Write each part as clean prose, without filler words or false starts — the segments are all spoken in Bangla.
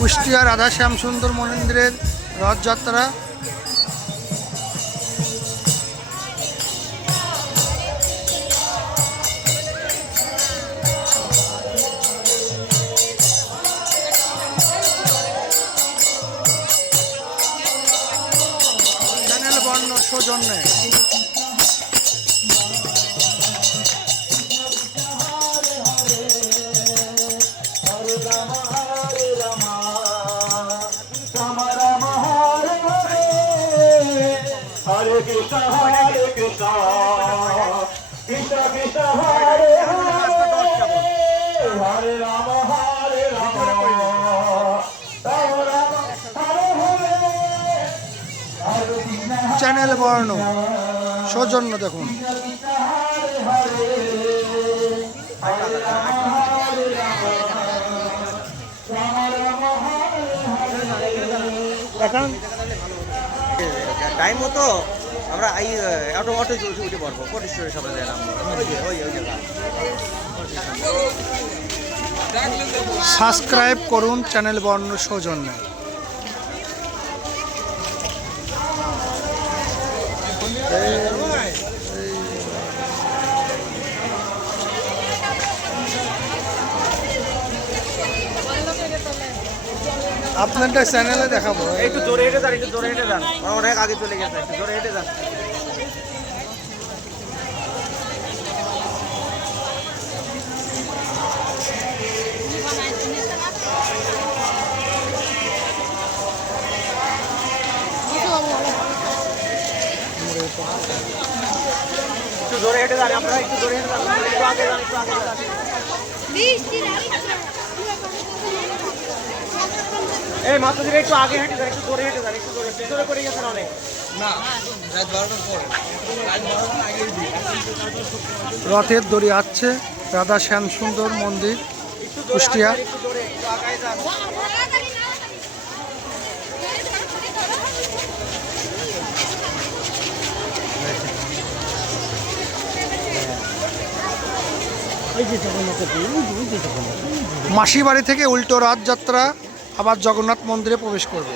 কুষ্টিয়া রাধা শ্যামসুন্দর মন্দিরের রথযাত্রা। চ্যানেল বর্ণ সৌজন্যে Hare Krishna, Hare Krishna, Krishna Krishna, Hare Hare, Hare Rama, Hare Rama, Rama Rama, Hare Hare, Hare Krishna, channel বর্ণ সৌজন্য দেখুন। এখন টাইম মতো আমরা এই অটো উঠে পড়বো কোটেশ্বরের সবাই সাবস্ক্রাইব করুন চ্যানেল বর্ণ সৌজন্যে। আপনারটা চ্যানেলে দেখাবো। একটু জোরে হেঁটে যান, একটু জোরে হেঁটে যান, অনেক আগে চলে গেছে, একটু জোরে হেঁটে যান। একটু জোরে হেঁটে যান আপনারা, একটু জোরে হেঁটে যান, একটু আগে যান, একটু আগে যান। এই মাত্র দিকে একটু আগে হেঁটে যান, একটু জোরে হেঁটে যান, একটু জোরে, জোরে করে গেছেন অনেক। রথের দড়ি আসছে রাধা শ্যামসুন্দর মন্দির কুষ্টিয়া। একটু জোরে, একটু আগায় যান। মাসি বাড়ি থেকে উল্টো রথযাত্রা আবার জগন্নাথ মন্দিরে প্রবেশ করবে।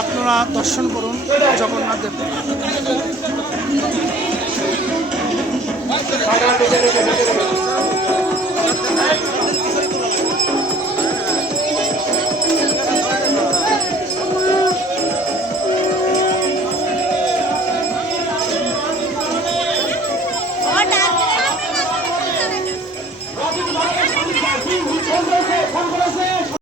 আপনারা দর্শন করুন জগন্নাথ দেব।